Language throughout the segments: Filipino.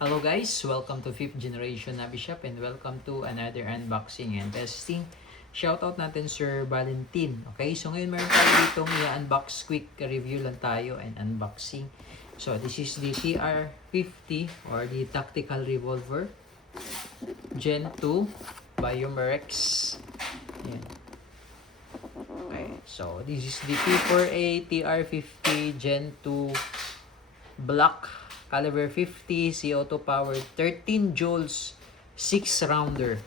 Hello guys, welcome to 5th Generation Nabi Shop and welcome to another unboxing and testing. Shoutout natin Sir Valentin. Okay, so ngayon meron tayo ditong i-unbox, quick review lang tayo and unboxing. So this is the TR50 or the Tactical Revolver Gen 2 by Umarex. Ayan. Okay, so this is the P4A TR50 Gen 2 Black caliber 50 CO2 powered 13 joules 6 rounder.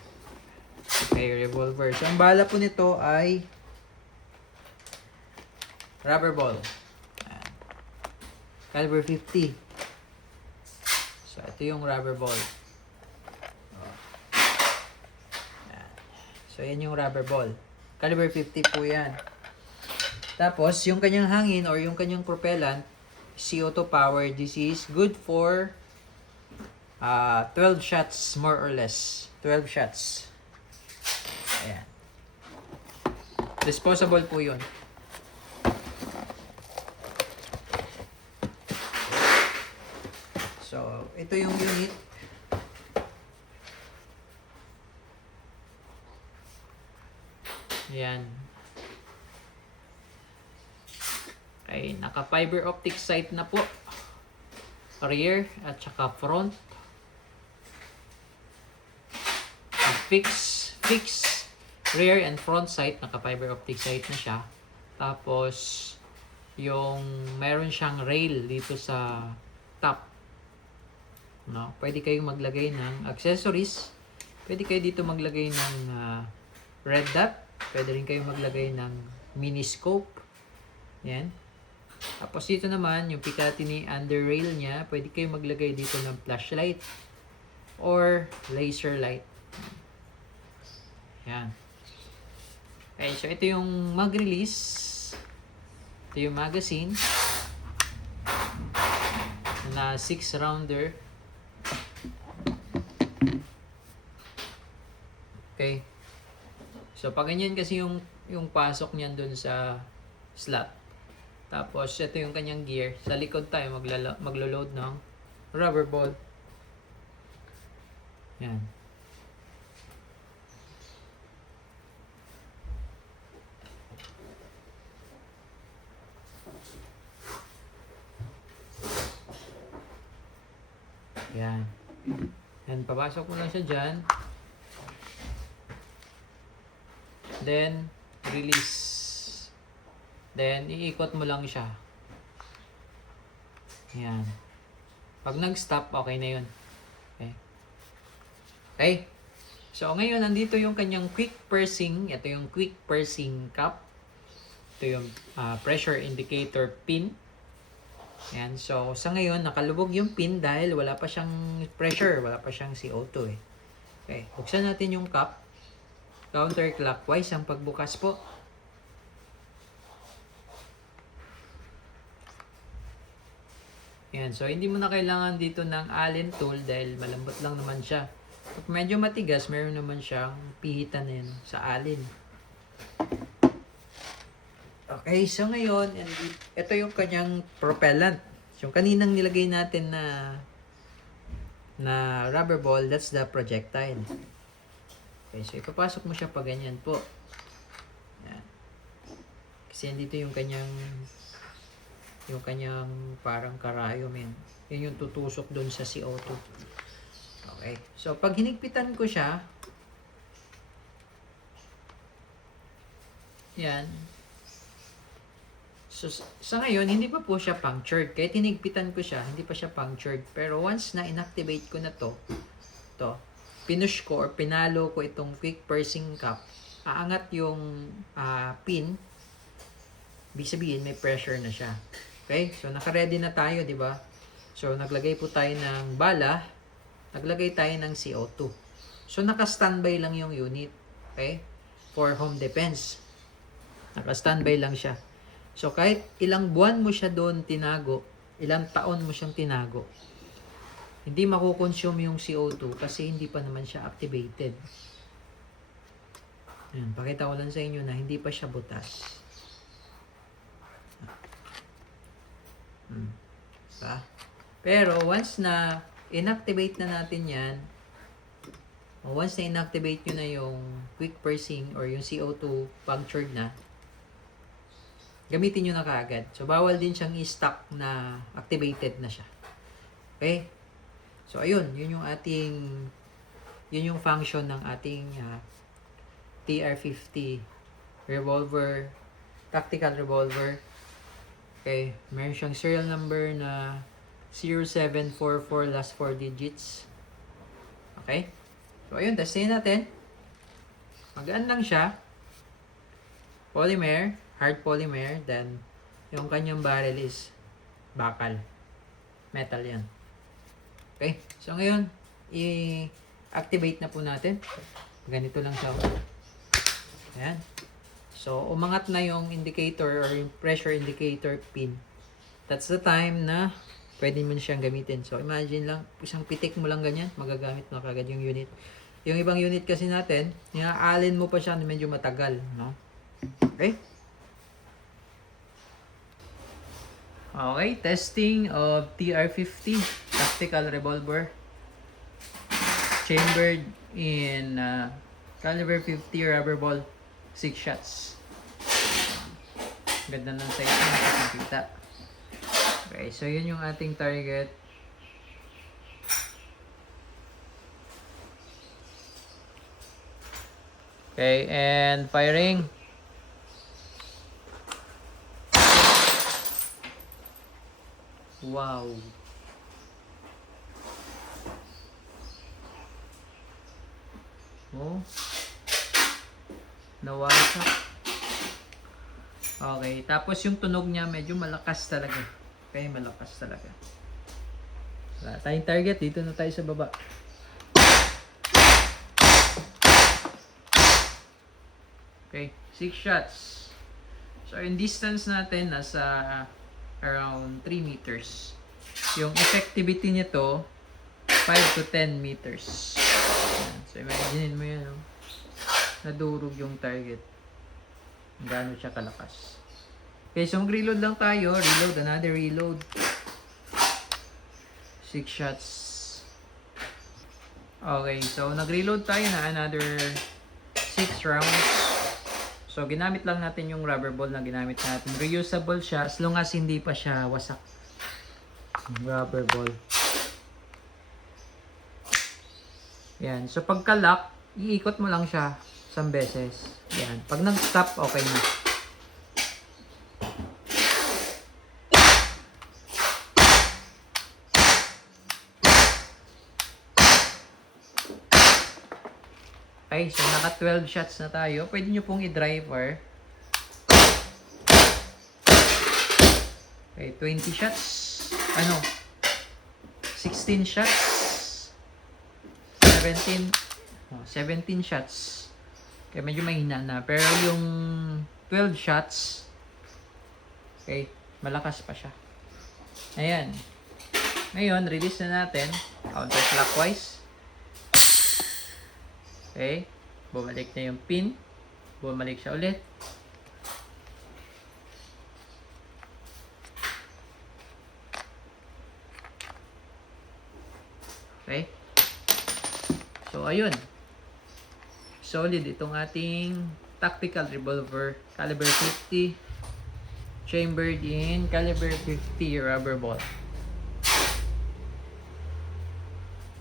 Okay, revolver. So ang bala po nito ay rubber ball. Ayan. Caliber 50. So ito yung rubber ball. Ayan. So yan yung rubber ball. Caliber 50 po yan. Tapos yung kanyang hangin or yung kanyang propellant CO2 power, this is good for 12 shots more or less. 12 shots. Ayan. Disposable po yun. So, ito yung unit. Ayan. Ay, naka fiber optic sight na po. Rear at saka front. Fix rear and front sight, naka fiber optic sight na siya. Tapos yung meron siyang rail dito sa top. No, pwede kayong maglagay ng accessories. Pwede kayo dito maglagay ng red dot. Pwede rin kayong maglagay ng mini scope. Yan. Tapos dito naman, yung Picatinny under rail niya, pwede kayo maglagay dito ng flashlight or laser light. Yan. Okay, so ito yung mag-release. Ito yung magazine na 6 rounder. Okay. So pag ganyan kasi yung pasok niyan dun sa slot. Tapos, ito yung kanyang gear. Sa likod tayo maglo-load ng rubber ball. Yan. Yan. Yan, papasok mo lang siya dyan. Then, release. Then, iikot mo lang siya. Ayan. Pag nag-stop, okay na yun. Okay. Okay. So, ngayon, nandito yung kanyang quick pursing. Ito yung quick pursing cup. Ito yung pressure indicator pin. Ayan. So, sa ngayon, nakalubog yung pin dahil wala pa siyang pressure. Wala pa siyang CO2 eh. Okay. Buksan natin yung cup. Counterclockwise ang pagbukas po. Yan, so hindi mo na kailangan dito ng Allen tool dahil malambot lang naman siya. Pag medyo matigas, meron naman siyang pihitan na yan sa Allen. Okay, so ngayon, ito yung kanyang propellant. Yung kaninang nilagay natin na rubber ball, that's the projectile. Okay, so ipapasok mo siya pa ganyan po. Yan. Kasi dito yung kanyang parang karayom yun. Yun yung tutusok dun sa CO2. Okay. So, pag hinigpitan ko siya, yan. So, sa ngayon, hindi pa po siya punctured. Kahit hinigpitan ko siya, hindi pa siya punctured. Pero once na inactivate ko na to, pinush ko or pinalo ko itong quick pursing cup, aangat yung pin, ibig sabihin may pressure na siya. Okay? So, naka-ready na tayo, di ba? So, naglagay po tayo ng bala. Naglagay tayo ng CO2. So, naka-standby lang yung unit. Okay? For home defense. Naka-standby lang siya. So, kahit ilang buwan mo siya doon tinago, ilang taon mo siyang tinago, hindi makukonsume yung CO2 kasi hindi pa naman siya activated. Ayan, pakita ko lang sa inyo na hindi pa siya butas. Diba? Pero once na inactivate na natin yan. Once na inactivate nyo na yung quick pursing or yung CO2 punctured na, gamitin nyo na kaagad. So, bawal din siyang i-stock na activated na siya. Okay? So, ayun. Yun yung function ng ating TR-50 revolver, tactical revolver. Okay? Meron siyang serial number na 0744 last 4 digits. Okay? So, ayun. Testin natin. Magaan lang siya. Polymer. Hard polymer. Then, yung kanyang barrel is bakal. Metal yan. Okay? So, ngayon, i-activate na po natin. Ganito lang siya. Ayan. So, umangat na yung indicator or yung pressure indicator pin. That's the time na pwede mo siyang gamitin. So, imagine lang, isang pitik mo lang ganyan, magagamit mo kagad yung unit. Yung ibang unit kasi natin, alin mo pa siya na medyo matagal. No? Okay? Okay, testing of TR-50 tactical revolver. Chambered in caliber 50 rubber ball, 6 shots. Ganda ng size na nakikita. Okay, so yun yung ating target. Okay, and firing. Wow. Oh. Nawasak. Okay, tapos yung tunog niya medyo malakas talaga. Okay, malakas talaga. Wala tayong target, dito na tayo sa baba. Okay, 6 shots. So, yung distance natin nasa around 3 meters. Yung effectivity nito 5 to 10 meters. Ayan. So, imagine mo yan, no? Nadurog yung target. Gaano siya kalakas. Okay, so mag-reload lang tayo. Reload, another reload. 6 shots. Okay, so nag-reload tayo na another 6 rounds. So, ginamit lang natin yung rubber ball na ginamit natin. Reusable siya as long as hindi pa siya wasak. Rubber ball. Yan. So, pagka-lock, iikot mo lang siya isang beses. Yan. Pag nag-stop, okay na. Okay, so naka 12 shots na tayo. Pwede nyo pong i-driver. Okay, 20 shots. 16 shots. 17 shots. Okay, medyo mahina na. Pero yung 12 shots, okay, malakas pa siya. Ayan. Ngayon, release na natin. Counterclockwise. Okay. Bumalik na yung pin. Bumalik siya ulit. Okay. So, ayun. Solid itong ating tactical revolver. Caliber 50. Chambered in caliber 50 rubber ball.